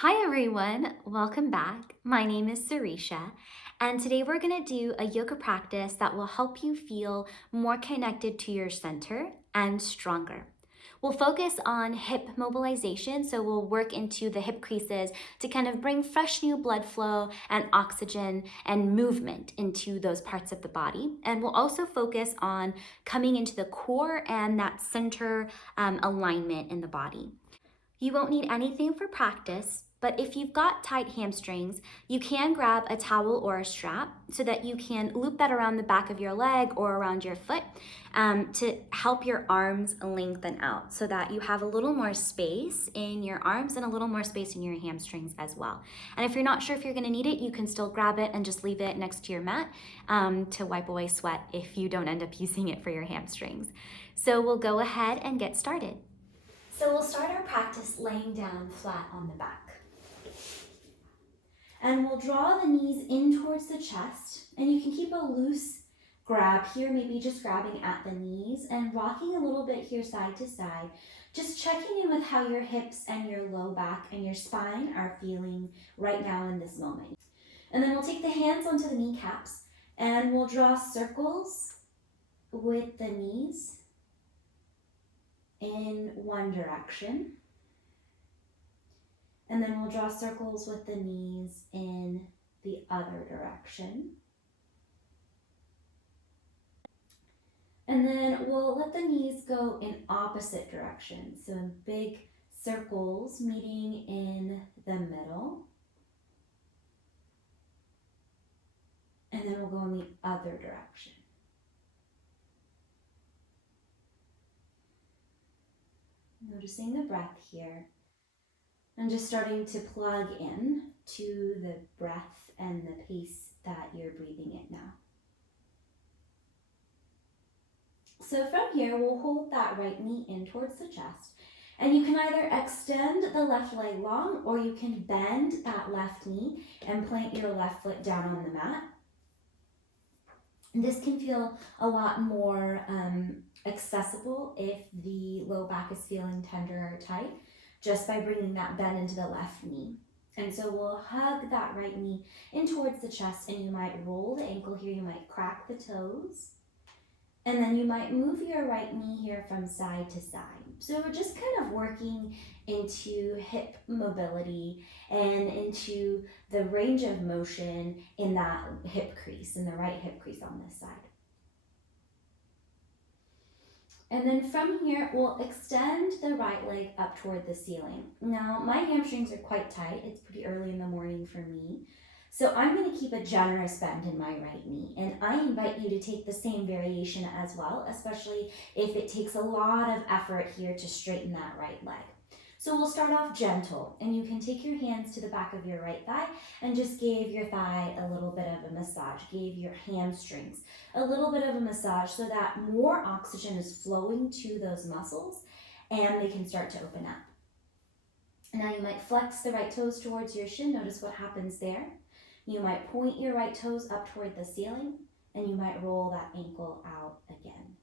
Hi everyone, welcome back. My name is Sireesha, and today we're going to do a yoga practice that will help you feel more connected to your center and stronger. We'll focus on hip mobilization, so we'll work into the hip creases to kind of bring fresh new blood flow and oxygen and movement into those parts of the body. And we'll also focus on coming into the core and that center alignment in the body. You won't need anything for practice, but if you've got tight hamstrings, you can grab a towel or a strap so that you can loop that around the back of your leg or around your foot to help your arms lengthen out so that you have a little more space in your arms and a little more space in your hamstrings as well. And if you're not sure if you're gonna need it, you can still grab it and just leave it next to your mat to wipe away sweat if you don't end up using it for your hamstrings. So we'll go ahead and get started. So we'll start our practice laying down flat on the back. And we'll draw the knees in towards the chest, and you can keep a loose grab here, maybe just grabbing at the knees and rocking a little bit here side to side, just checking in with how your hips and your low back and your spine are feeling right now in this moment. And then we'll take the hands onto the kneecaps and we'll draw circles with the knees in one direction. And then we'll draw circles with the knees in the other direction. And then we'll let the knees go in opposite directions. So in big circles meeting in the middle. And then we'll go in the other direction. Noticing the breath here. And just starting to plug in to the breath and the pace that you're breathing it now. So from here, we'll hold that right knee in towards the chest. And you can either extend the left leg long or you can bend that left knee and plant your left foot down on the mat. This can feel a lot more accessible if the low back is feeling tender or tight, just by bringing that bend into the left knee. And so we'll hug that right knee in towards the chest, and you might roll the ankle here, you might crack the toes, and then you might move your right knee here from side to side. So we're just kind of working into hip mobility and into the range of motion in that hip crease, in the right hip crease on this side. And then from here, we'll extend the right leg up toward the ceiling. Now, my hamstrings are quite tight. It's pretty early in the morning for me. So I'm going to keep a generous bend in my right knee. And I invite you to take the same variation as well, especially if it takes a lot of effort here to straighten that right leg. So we'll start off gentle, and you can take your hands to the back of your right thigh and just give your thigh a little bit of a massage, give your hamstrings a little bit of a massage so that more oxygen is flowing to those muscles and they can start to open up. Now you might flex the right toes towards your shin. Notice what happens there. You might point your right toes up toward the ceiling, and you might roll that ankle out again.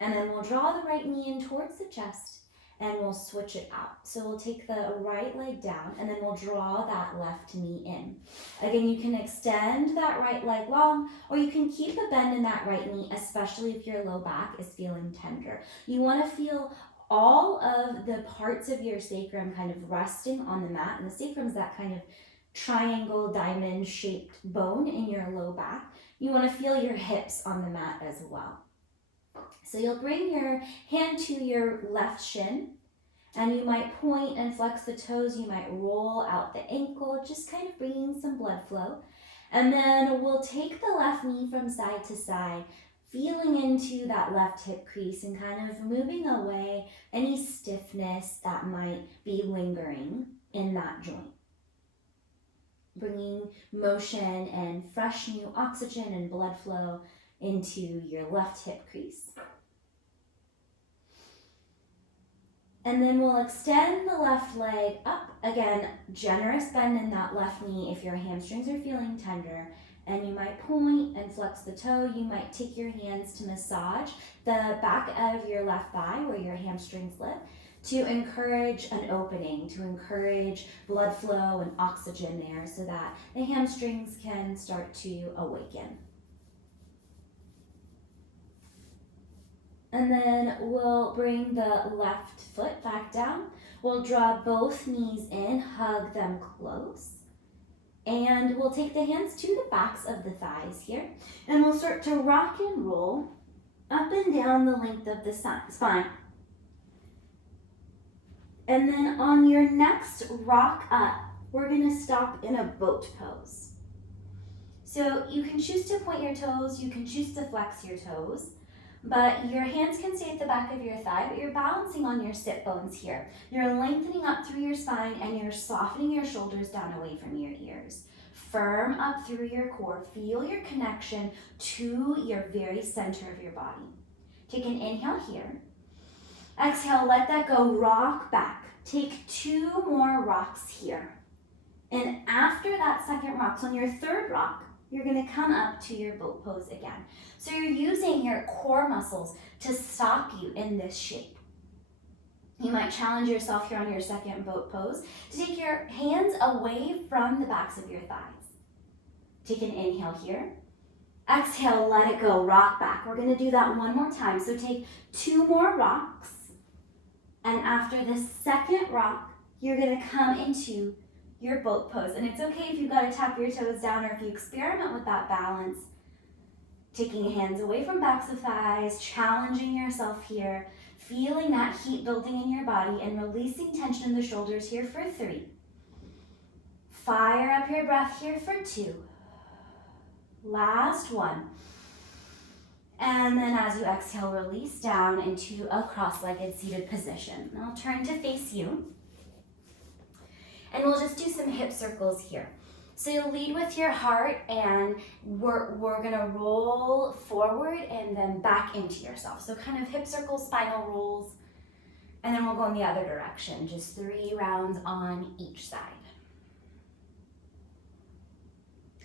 And then we'll draw the right knee in towards the chest, and we'll switch it out. So we'll take the right leg down, and then we'll draw that left knee in. Again, you can extend that right leg long, or you can keep a bend in that right knee, especially if your low back is feeling tender. You want to feel all of the parts of your sacrum kind of resting on the mat, and the sacrum is that kind of triangle diamond shaped bone in your low back. You want to feel your hips on the mat as well. So you'll bring your hand to your left shin, and you might point and flex the toes. You might roll out the ankle, just kind of bringing some blood flow. And then we'll take the left knee from side to side, feeling into that left hip crease and kind of moving away any stiffness that might be lingering in that joint. Bringing motion and fresh new oxygen and blood flow into your left hip crease. And then we'll extend the left leg up. Again, generous bend in that left knee if your hamstrings are feeling tender. And you might point and flex the toe. You might take your hands to massage the back of your left thigh where your hamstrings live to encourage an opening, to encourage blood flow and oxygen there so that the hamstrings can start to awaken. And then we'll bring the left foot back down. We'll draw both knees in, hug them close. And we'll take the hands to the backs of the thighs here. And we'll start to rock and roll up and down the length of the spine. And then on your next rock up, we're gonna stop in a boat pose. So you can choose to point your toes, you can choose to flex your toes, but your hands can stay at the back of your thigh, but you're balancing on your sit bones here. You're lengthening up through your spine and you're softening your shoulders down away from your ears. Firm up through your core. Feel your connection to your very center of your body. Take an inhale here. Exhale, let that go, rock back. Take 2 more rocks here. And after that second rock, so on your third rock, you're gonna come up to your boat pose again. So you're using your core muscles to stop you in this shape. You might challenge yourself here on your second boat pose to take your hands away from the backs of your thighs. Take an inhale here. Exhale, let it go, rock back. We're gonna do that one more time. So take 2 more rocks. And after the second rock, you're gonna come into your boat pose. And it's okay if you've got to tap your toes down or if you experiment with that balance. Taking hands away from backs of thighs, challenging yourself here, feeling that heat building in your body and releasing tension in the shoulders here for 3. Fire up your breath here for 2. Last one. And then as you exhale, release down into a cross-legged seated position. I'll turn to face you. And we'll just do some hip circles here. So you'll lead with your heart and we're gonna roll forward and then back into yourself. So kind of hip circles, spinal rolls, and then we'll go in the other direction. Just 3 rounds on each side.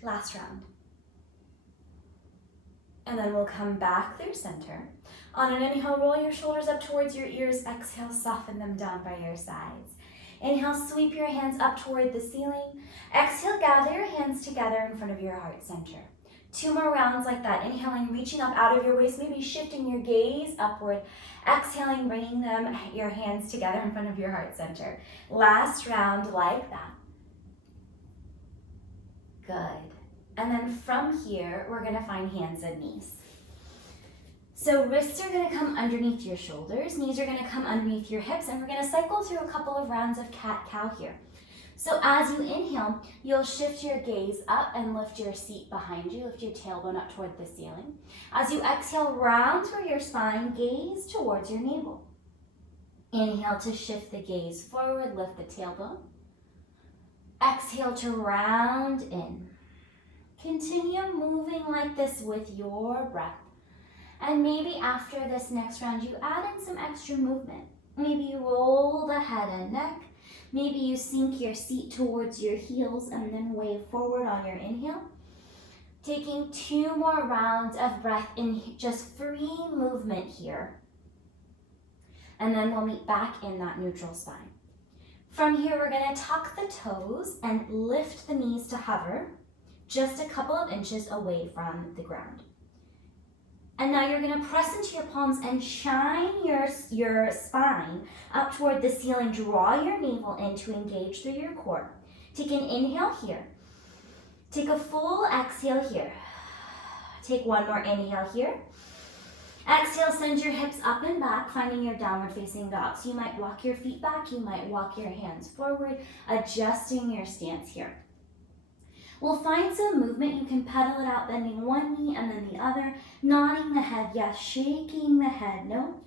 Last round. And then we'll come back through center. On an inhale, roll your shoulders up towards your ears. Exhale, soften them down by your sides. Inhale, sweep your hands up toward the ceiling. Exhale, gather your hands together in front of your heart center. 2 more rounds like that. Inhaling, reaching up out of your waist, maybe shifting your gaze upward. Exhaling, bringing your hands together in front of your heart center. Last round like that. Good. And then from here, we're gonna find hands and knees. So wrists are gonna come underneath your shoulders, knees are gonna come underneath your hips, and we're gonna cycle through a couple of rounds of cat-cow here. So as you inhale, you'll shift your gaze up and lift your seat behind you, lift your tailbone up toward the ceiling. As you exhale, round through your spine, gaze towards your navel. Inhale to shift the gaze forward, lift the tailbone. Exhale to round in. Continue moving like this with your breath. And maybe after this next round, you add in some extra movement. Maybe you roll the head and neck. Maybe you sink your seat towards your heels and then wave forward on your inhale. Taking 2 more rounds of breath in, just free movement here. And then we'll meet back in that neutral spine. From here, we're gonna tuck the toes and lift the knees to hover just a couple of inches away from the ground. And now you're gonna press into your palms and shine your spine up toward the ceiling. Draw your navel in to engage through your core. Take an inhale here. Take a full exhale here. Take 1 more inhale here. Exhale, send your hips up and back, finding your downward facing dog. So you might walk your feet back, you might walk your hands forward, adjusting your stance here. We'll find some movement. You can pedal it out, bending one knee and then the other, nodding the head, yes, shaking the head, no.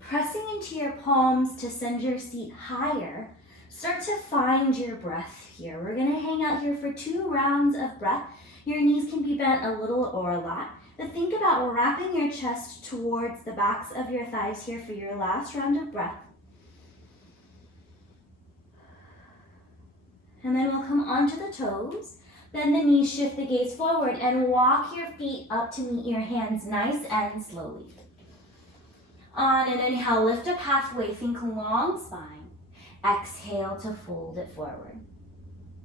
Pressing into your palms to send your seat higher. Start to find your breath here. We're gonna hang out here for 2 rounds of breath. Your knees can be bent a little or a lot, but think about wrapping your chest towards the backs of your thighs here for your last round of breath. And then we'll come onto the toes, bend the knees, shift the gaze forward, and walk your feet up to meet your hands nice and slowly. On an inhale, lift up halfway, think long spine. Exhale to fold it forward.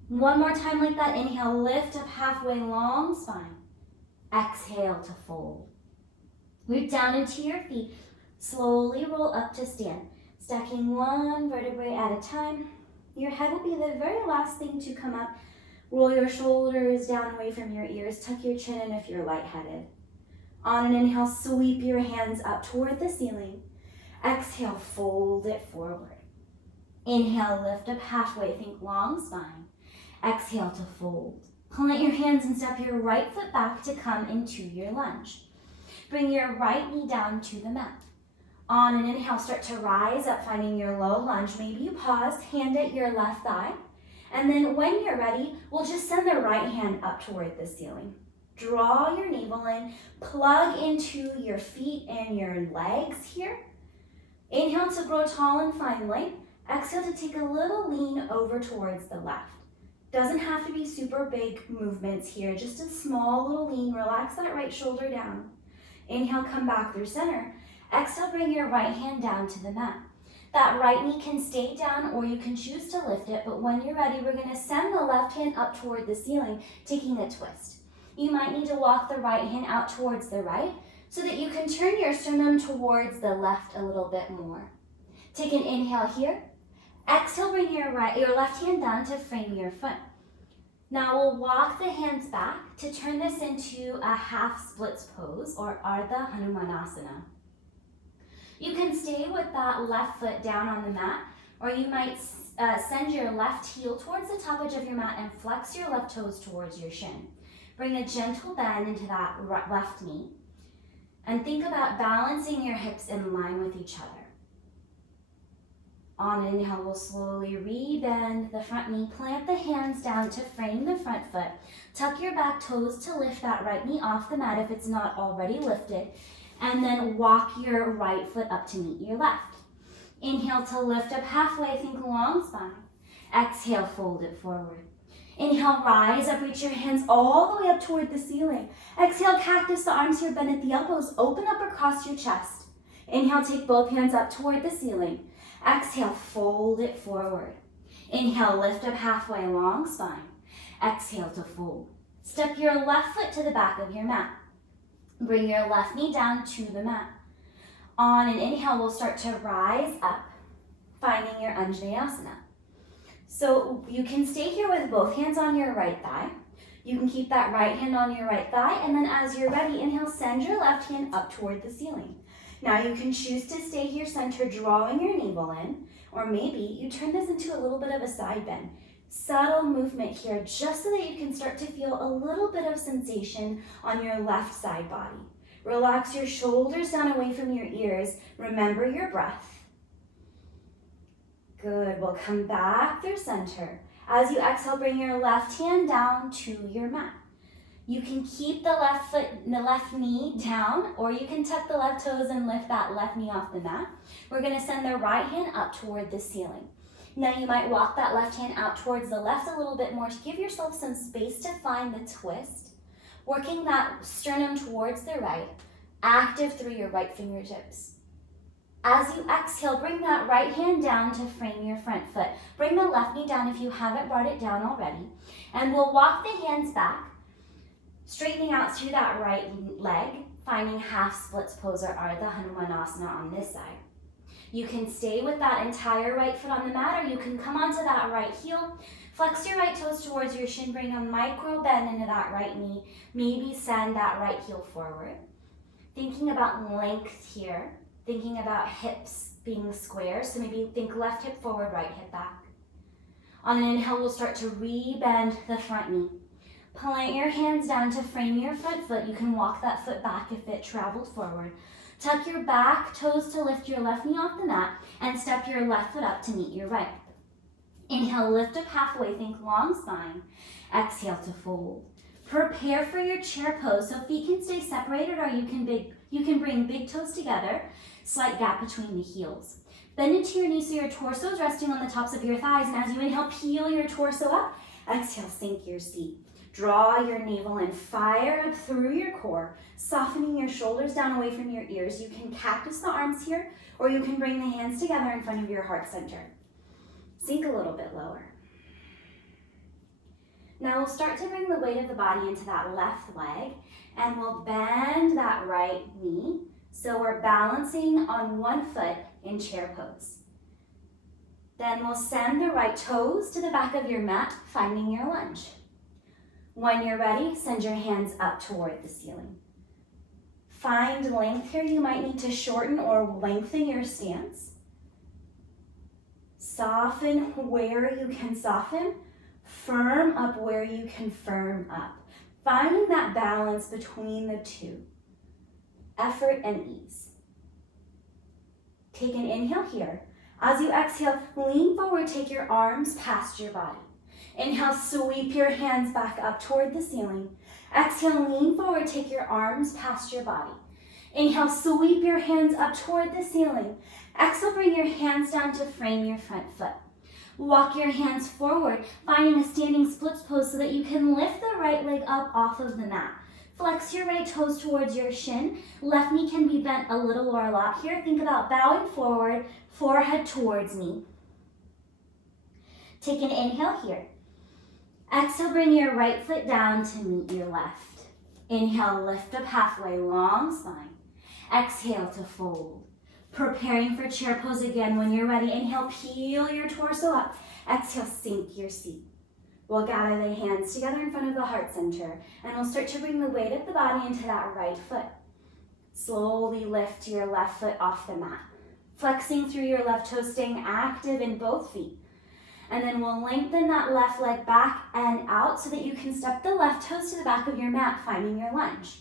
One more time like that. Inhale, lift up halfway, long spine. Exhale to fold. Root down into your feet. Slowly roll up to stand. Stacking one vertebrae at a time. Your head will be the very last thing to come up. Roll your shoulders down away from your ears. Tuck your chin in if you're lightheaded. On an inhale, sweep your hands up toward the ceiling. Exhale, fold it forward. Inhale, lift up halfway, think long spine. Exhale to fold. Plant your hands and step your right foot back to come into your lunge. Bring your right knee down to the mat. On an inhale, start to rise up, finding your low lunge. Maybe you pause, hand at your left thigh. And then when you're ready, we'll just send the right hand up toward the ceiling. Draw your navel in, plug into your feet and your legs here. Inhale to grow tall and find length. Exhale to take a little lean over towards the left. Doesn't have to be super big movements here, just a small little lean. Relax that right shoulder down. Inhale, come back through center. Exhale, bring your right hand down to the mat. That right knee can stay down or you can choose to lift it, but when you're ready, we're gonna send the left hand up toward the ceiling, taking a twist. You might need to walk the right hand out towards the right so that you can turn your sternum towards the left a little bit more. Take an inhale here. Exhale, bring your left hand down to frame your foot. Now we'll walk the hands back to turn this into a half splits pose or Ardha Hanumanasana. You can stay with that left foot down on the mat, or you might send your left heel towards the top edge of your mat and flex your left toes towards your shin. Bring a gentle bend into that left knee and think about balancing your hips in line with each other. On an inhale, we'll slowly rebend the front knee, plant the hands down to frame the front foot. Tuck your back toes to lift that right knee off the mat if it's not already lifted, and then walk your right foot up to meet your left. Inhale to lift up halfway, think long spine. Exhale, fold it forward. Inhale, rise up, reach your hands all the way up toward the ceiling. Exhale, cactus, the arms here bend at the elbows, open up across your chest. Inhale, take both hands up toward the ceiling. Exhale, fold it forward. Inhale, lift up halfway, long spine. Exhale to fold. Step your left foot to the back of your mat. Bring your left knee down to the mat. On an inhale, we'll start to rise up, finding your Anjaneyasana. So you can stay here with both hands on your right thigh. You can keep that right hand on your right thigh, and then as you're ready, inhale, send your left hand up toward the ceiling. Now you can choose to stay here centered, drawing your navel in, or maybe you turn this into a little bit of a side bend. Subtle movement here, just so that you can start to feel a little bit of sensation on your left side body. Relax your shoulders down away from your ears. Remember your breath. Good, we'll come back through center. As you exhale, bring your left hand down to your mat. You can keep the left foot, the left knee down, or you can tuck the left toes and lift that left knee off the mat. We're gonna send the right hand up toward the ceiling. Now you might walk that left hand out towards the left a little bit more to give yourself some space to find the twist. Working that sternum towards the right, active through your right fingertips. As you exhale, bring that right hand down to frame your front foot. Bring the left knee down if you haven't brought it down already. And we'll walk the hands back, straightening out through that right leg, finding half splits pose or Ardha Hanumanasana on this side. You can stay with that entire right foot on the mat, or you can come onto that right heel, flex your right toes towards your shin, bring a micro bend into that right knee, maybe send that right heel forward. Thinking about length here, thinking about hips being square, so maybe think left hip forward, right hip back. On an inhale, we'll start to re-bend the front knee. Plant your hands down to frame your front foot. You can walk that foot back if it traveled forward. Tuck your back toes to lift your left knee off the mat and step your left foot up to meet your right. Inhale, lift up halfway, think long spine. Exhale to fold. Prepare for your chair pose, so feet can stay separated, or you can bring big toes together, slight gap between the heels. Bend into your knees so your torso is resting on the tops of your thighs, and as you inhale, peel your torso up. Exhale, sink your seat. Draw your navel in, fire up through your core, softening your shoulders down away from your ears. You can cactus the arms here, or you can bring the hands together in front of your heart center. Sink a little bit lower. Now we'll start to bring the weight of the body into that left leg, and we'll bend that right knee. So we're balancing on one foot in chair pose. Then we'll send the right toes to the back of your mat, finding your lunge. When you're ready, send your hands up toward the ceiling. Find length here. You might need to shorten or lengthen your stance. Soften where you can soften. Firm up where you can firm up. Finding that balance between the two. Effort and ease. Take an inhale here. As you exhale, lean forward, take your arms past your body. Inhale, sweep your hands back up toward the ceiling. Exhale, lean forward, take your arms past your body. Inhale, sweep your hands up toward the ceiling. Exhale, bring your hands down to frame your front foot. Walk your hands forward, finding a standing splits pose so that you can lift the right leg up off of the mat. Flex your right toes towards your shin. Left knee can be bent a little or a lot here. Think about bowing forward, forehead towards knee. Take an inhale here. Exhale, bring your right foot down to meet your left. Inhale, lift up halfway, long spine. Exhale to fold. Preparing for chair pose again. When you're ready, inhale, peel your torso up. Exhale, sink your seat. We'll gather the hands together in front of the heart center, and we'll start to bring the weight of the body into that right foot. Slowly lift your left foot off the mat. Flexing through your left toes, staying active in both feet. And then we'll lengthen that left leg back and out so that you can step the left toes to the back of your mat, finding your lunge.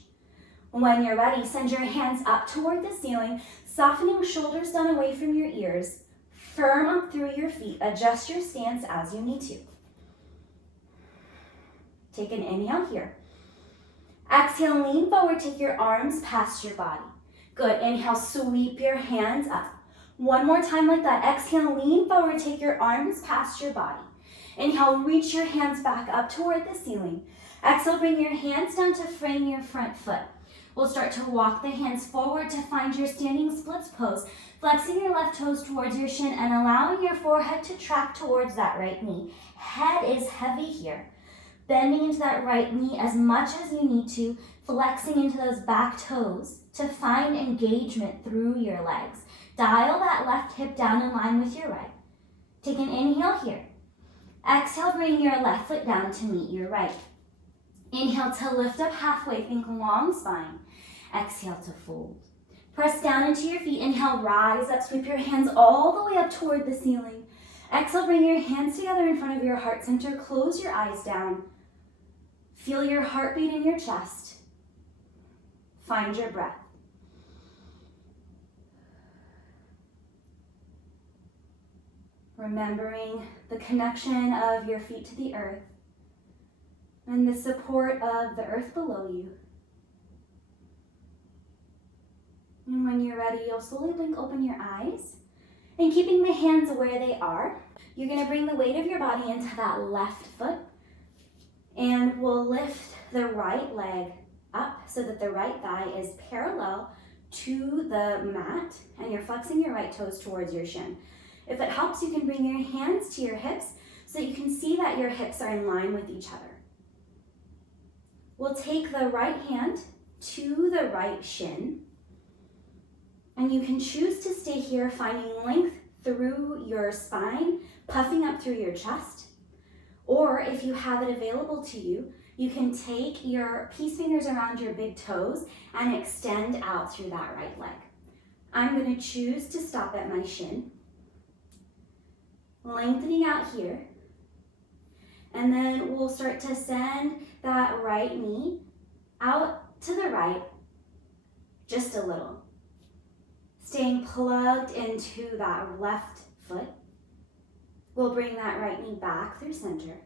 When you're ready, send your hands up toward the ceiling, softening shoulders down away from your ears. Firm up through your feet. Adjust your stance as you need to. Take an inhale here. Exhale, lean forward, take your arms past your body. Good, inhale, sweep your hands up. One more time like that. Exhale, lean forward, take your arms past your body. Inhale, reach your hands back up toward the ceiling. Exhale, bring your hands down to frame your front foot. We'll start to walk the hands forward to find your standing splits pose, flexing your left toes towards your shin and allowing your forehead to track towards that right knee. Head is heavy here. Bending into that right knee as much as you need to, flexing into those back toes to find engagement through your legs. Dial that left hip down in line with your right. Take an inhale here. Exhale, bring your left foot down to meet your right. Inhale to lift up halfway, think long spine. Exhale to fold. Press down into your feet. Inhale, rise up, sweep your hands all the way up toward the ceiling. Exhale, bring your hands together in front of your heart center. Close your eyes down. Feel your heartbeat in your chest. Find your breath. Remembering the connection of your feet to the earth and the support of the earth below you. And when you're ready, you'll slowly blink open your eyes. And keeping the hands where they are, you're going to bring the weight of your body into that left foot. And we'll lift the right leg up so that the right thigh is parallel to the mat. And you're flexing your right toes towards your shin. If it helps, you can bring your hands to your hips so that you can see that your hips are in line with each other. We'll take the right hand to the right shin. And you can choose to stay here, finding length through your spine, puffing up through your chest. Or if you have it available to you, you can take your peace fingers around your big toes and extend out through that right leg. I'm going to choose to stop at my shin. Lengthening out here. And then we'll start to send that right knee out to the right just a little. Staying plugged into that left foot. We'll bring that right knee back through center.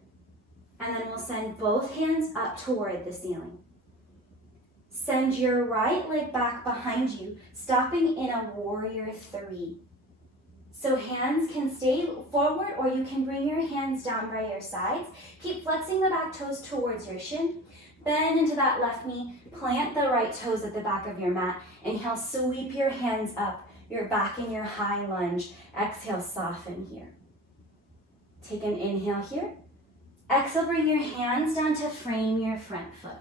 And then we'll send both hands up toward the ceiling. Send your right leg back behind you, stopping in a warrior three. So hands can stay forward or you can bring your hands down by your sides. Keep flexing the back toes towards your shin. Bend into that left knee. Plant the right toes at the back of your mat. Inhale, sweep your hands up. You're back in your high lunge. Exhale, soften here. Take an inhale here. Exhale, bring your hands down to frame your front foot.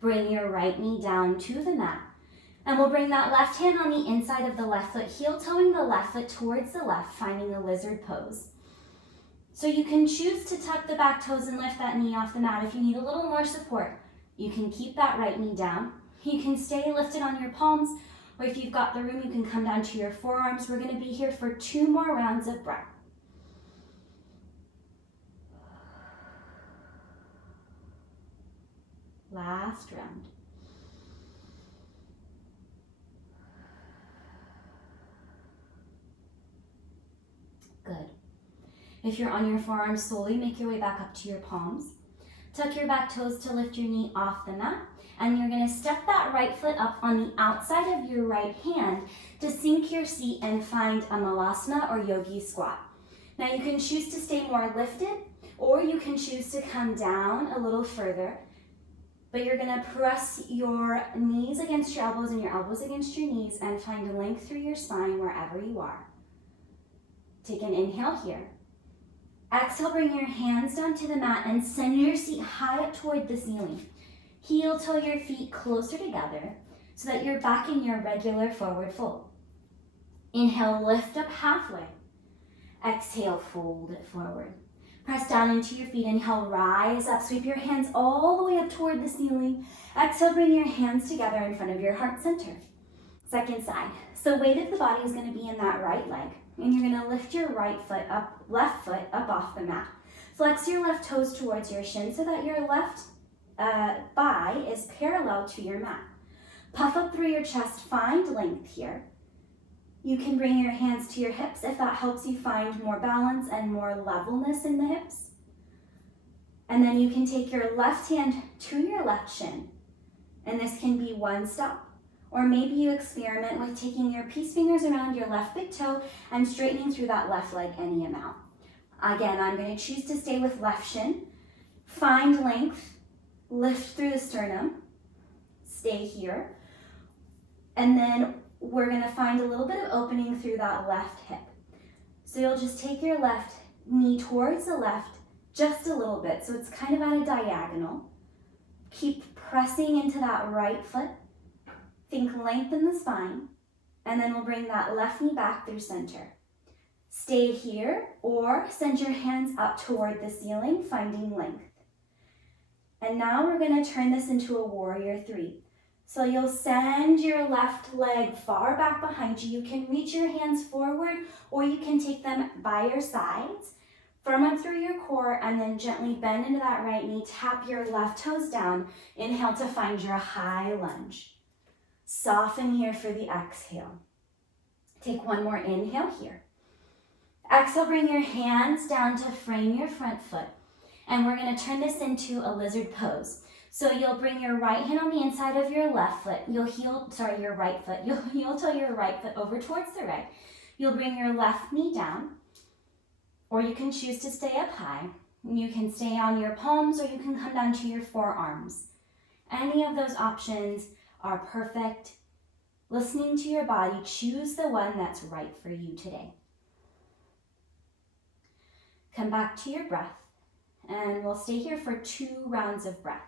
Bring your right knee down to the mat. And we'll bring that left hand on the inside of the left foot, heel-toeing the left foot towards the left, finding a lizard pose. So you can choose to tuck the back toes and lift that knee off the mat. If you need a little more support, you can keep that right knee down. You can stay lifted on your palms, or if you've got the room, you can come down to your forearms. We're going to be here for 2 more rounds of breath. Last round. Good. If you're on your forearms, slowly make your way back up to your palms. Tuck your back toes to lift your knee off the mat. And you're going to step that right foot up on the outside of your right hand to sink your seat and find a malasana or yogi squat. Now you can choose to stay more lifted, or you can choose to come down a little further. But you're going to press your knees against your elbows and your elbows against your knees and find a length through your spine wherever you are. Take an inhale here. Exhale, bring your hands down to the mat and send your seat high up toward the ceiling. Heel toe your feet closer together so that you're back in your regular forward fold. Inhale, lift up halfway. Exhale, fold it forward. Press down into your feet. Inhale, rise up. Sweep your hands all the way up toward the ceiling. Exhale, bring your hands together in front of your heart center. Second side. So weight of the body is going to be in that right leg. And you're going to lift your left foot up off the mat. Flex your left toes towards your shin so that your left thigh is parallel to your mat. Puff up through your chest, find length here. You can bring your hands to your hips if that helps you find more balance and more levelness in the hips. And then you can take your left hand to your left shin. And this can be one step. Or maybe you experiment with taking your peace fingers around your left big toe and straightening through that left leg any amount. Again, I'm going to choose to stay with left shin. Find length, lift through the sternum, stay here. And then we're going to find a little bit of opening through that left hip. So you'll just take your left knee towards the left just a little bit. So it's kind of at a diagonal. Keep pressing into that right foot. Think lengthen the spine, and then we'll bring that left knee back through center. Stay here, or send your hands up toward the ceiling, finding length. And now we're going to turn this into a warrior 3. So you'll send your left leg far back behind you. You can reach your hands forward, or you can take them by your sides. Firm up through your core, and then gently bend into that right knee. Tap your left toes down. Inhale to find your high lunge. Soften here for the exhale. Take one more inhale here. Exhale, bring your hands down to frame your front foot. And we're going to turn this into a lizard pose. So you'll bring your right hand on the inside of your left foot. Your right foot. You'll heel toe your right foot over towards the right. You'll bring your left knee down. Or you can choose to stay up high. You can stay on your palms, or you can come down to your forearms. Any of those options are perfect. Listening to your body, choose the one that's right for you today. Come back to your breath, and we'll stay here for 2 rounds of breath.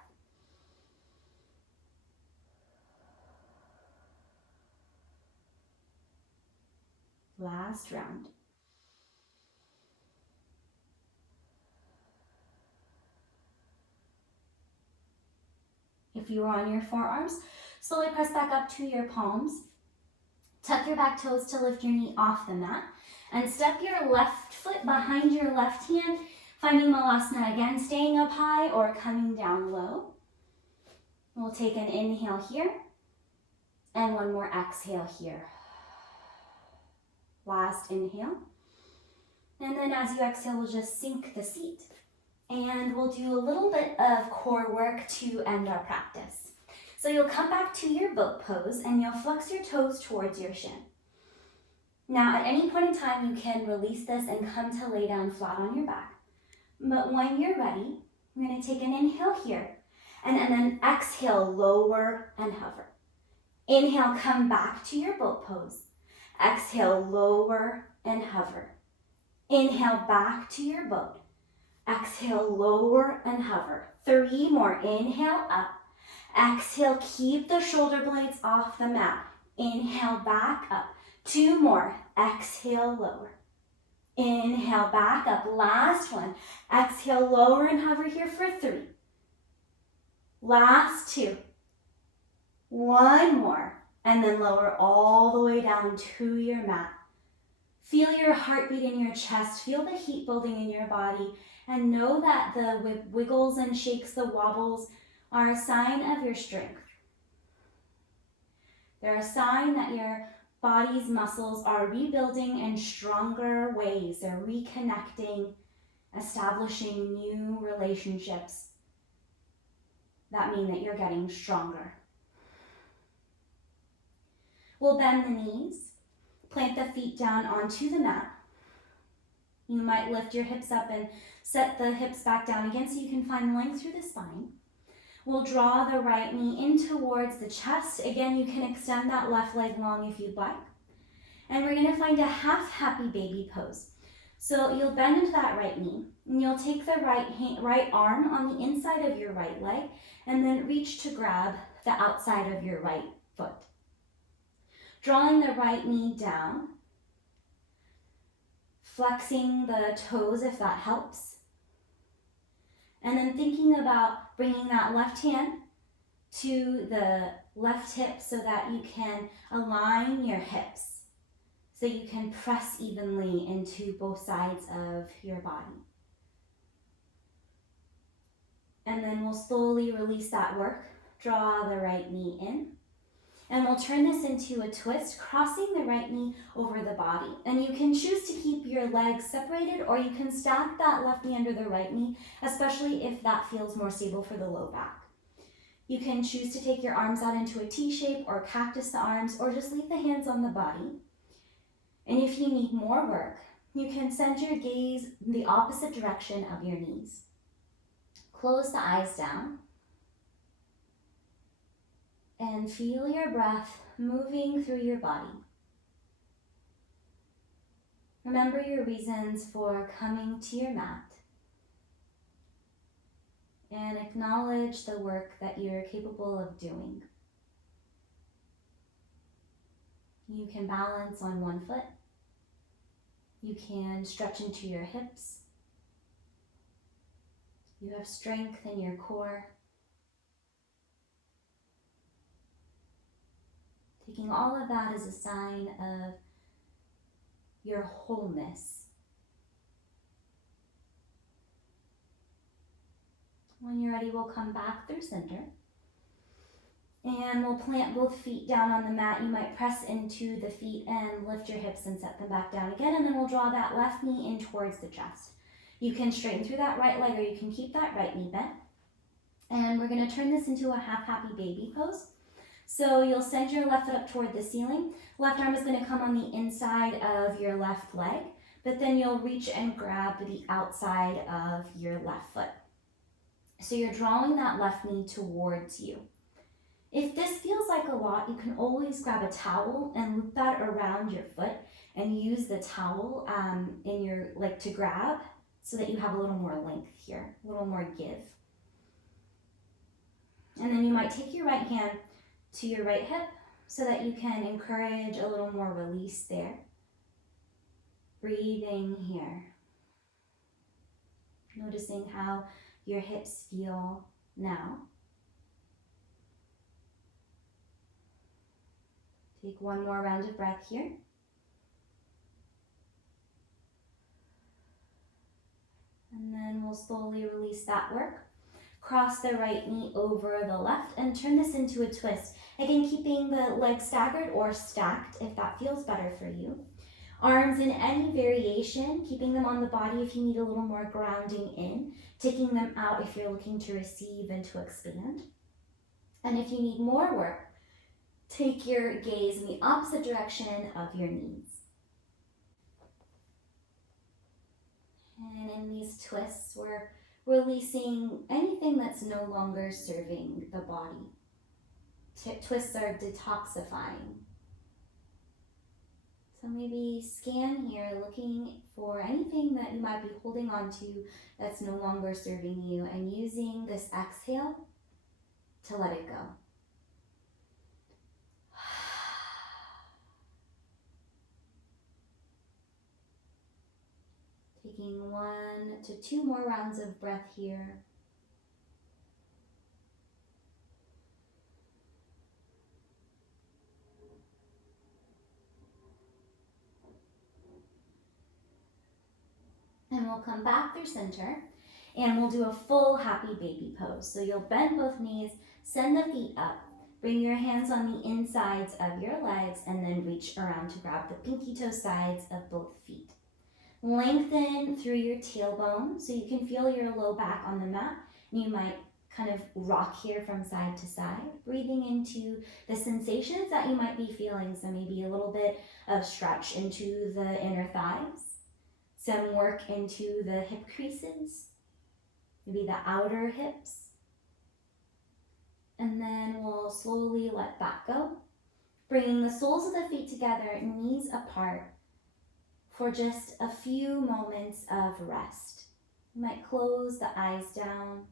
Last round. If you are on your forearms, slowly press back up to your palms. Tuck your back toes to lift your knee off the mat. And step your left foot behind your left hand, finding Malasana again, staying up high or coming down low. We'll take an inhale here. And one more exhale here. Last inhale. And then as you exhale, we'll just sink the seat. And we'll do a little bit of core work to end our practice. So you'll come back to your boat pose and you'll flex your toes towards your shin. Now, at any point in time, you can release this and come to lay down flat on your back. But when you're ready, I'm going to take an inhale here, and then exhale, lower and hover. Inhale, come back to your boat pose. Exhale, lower and hover. Inhale, back to your boat. Exhale, lower and hover. 3 more. Inhale, up. Exhale, keep the shoulder blades off the mat. Inhale, back up. 2 more. Exhale, lower. Inhale, back up. Last one. Exhale, lower and hover here for 3. Last 2. 1 more. And then lower all the way down to your mat. Feel your heartbeat in your chest. Feel the heat building in your body. And know that the wiggles and shakes, the wobbles, are a sign of your strength. They're a sign that your body's muscles are rebuilding in stronger ways. They're reconnecting, establishing new relationships that mean that you're getting stronger. We'll bend the knees, plant the feet down onto the mat. You might lift your hips up and set the hips back down again so you can find length through the spine. We'll draw the right knee in towards the chest. Again, you can extend that left leg long if you'd like. And we're going to find a half happy baby pose. So you'll bend into that right knee, and you'll take the right arm on the inside of your right leg, and then reach to grab the outside of your right foot. Drawing the right knee down, flexing the toes if that helps. And then thinking about bringing that left hand to the left hip so that you can align your hips, so you can press evenly into both sides of your body. And then we'll slowly release that work. Draw the right knee in. And we'll turn this into a twist, crossing the right knee over the body. And you can choose to keep your legs separated, or you can stack that left knee under the right knee, especially if that feels more stable for the low back. You can choose to take your arms out into a T shape or cactus the arms, or just leave the hands on the body. And if you need more work, you can send your gaze in the opposite direction of your knees. Close the eyes down. And feel your breath moving through your body. Remember your reasons for coming to your mat. And acknowledge the work that you're capable of doing. You can balance on one foot. You can stretch into your hips. You have strength in your core. Taking all of that as a sign of your wholeness. When you're ready, we'll come back through center. And we'll plant both feet down on the mat. You might press into the feet and lift your hips and set them back down again. And then we'll draw that left knee in towards the chest. You can straighten through that right leg, or you can keep that right knee bent. And we're going to turn this into a half happy baby pose. So you'll send your left foot up toward the ceiling. Left arm is going to come on the inside of your left leg, but then you'll reach and grab the outside of your left foot. So you're drawing that left knee towards you. If this feels like a lot, you can always grab a towel and loop that around your foot and use the towel in your to grab so that you have a little more length here, a little more give. And then you might take your right hand to your right hip so that you can encourage a little more release there. Breathing here. Noticing how your hips feel now. Take one more round of breath here. And then we'll slowly release that work. Cross the right knee over the left and turn this into a twist. Again, keeping the legs staggered or stacked if that feels better for you. Arms in any variation, keeping them on the body if you need a little more grounding in, taking them out if you're looking to receive and to expand. And if you need more work, take your gaze in the opposite direction of your knees. in these twists, we're releasing anything that's no longer serving the body. Twists are detoxifying. So maybe scan here, looking for anything that you might be holding on to that's no longer serving you, and using this exhale to let it go. Taking 1 to 2 more rounds of breath here. And we'll come back through center, and we'll do a full happy baby pose. So you'll bend both knees, send the feet up, bring your hands on the insides of your legs, and then reach around to grab the pinky toe sides of both feet. Lengthen through your tailbone so you can feel your low back on the mat. And you might kind of rock here from side to side, breathing into the sensations that you might be feeling. So maybe a little bit of stretch into the inner thighs, some work into the hip creases, maybe the outer hips. And then we'll slowly let that go, bringing the soles of the feet together, knees apart, for just a few moments of rest. You might close the eyes down.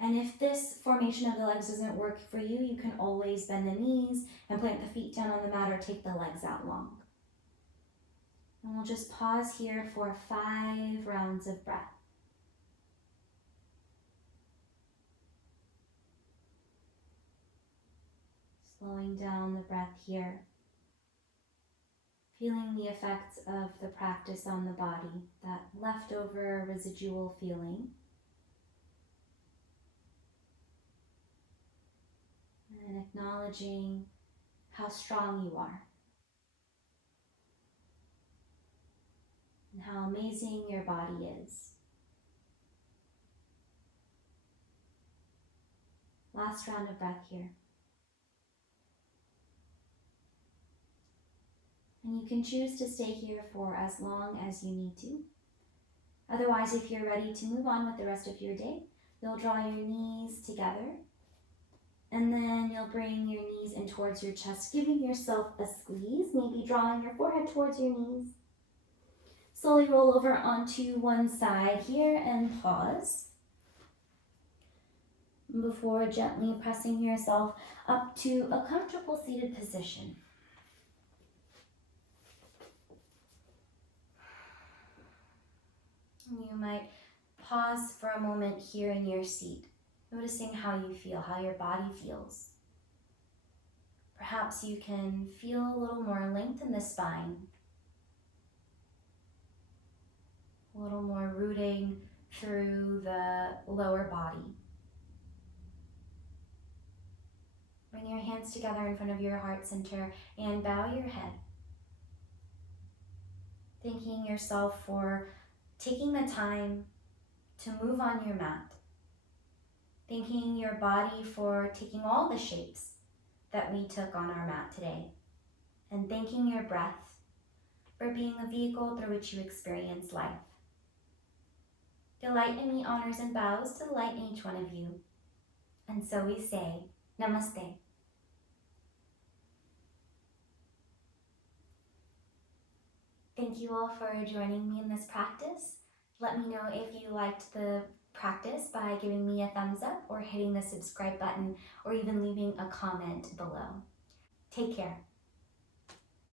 And if this formation of the legs doesn't work for you, you can always bend the knees and plant the feet down on the mat, or take the legs out long. And we'll just pause here for 5 rounds of breath. Slowing down the breath here. Feeling the effects of the practice on the body, that leftover residual feeling. And acknowledging how strong you are. And how amazing your body is. Last round of breath here. And you can choose to stay here for as long as you need to. Otherwise, if you're ready to move on with the rest of your day, you'll draw your knees together. And then you'll bring your knees in towards your chest, giving yourself a squeeze, maybe drawing your forehead towards your knees. Slowly roll over onto one side here and pause before gently pressing yourself up to a comfortable seated position. You might pause for a moment here in your seat, noticing how you feel, how your body feels. Perhaps you can feel a little more length in the spine, a little more rooting through the lower body. Bring your hands together in front of your heart center and bow your head. Thanking yourself for taking the time to move on your mat. Thanking your body for taking all the shapes that we took on our mat today. And thanking your breath for being the vehicle through which you experience life. Delight in me honors and bows to the light in each one of you. And so we say, Namaste. Thank you all for joining me in this practice. Let me know if you liked the practice by giving me a thumbs up or hitting the subscribe button or even leaving a comment below. Take care.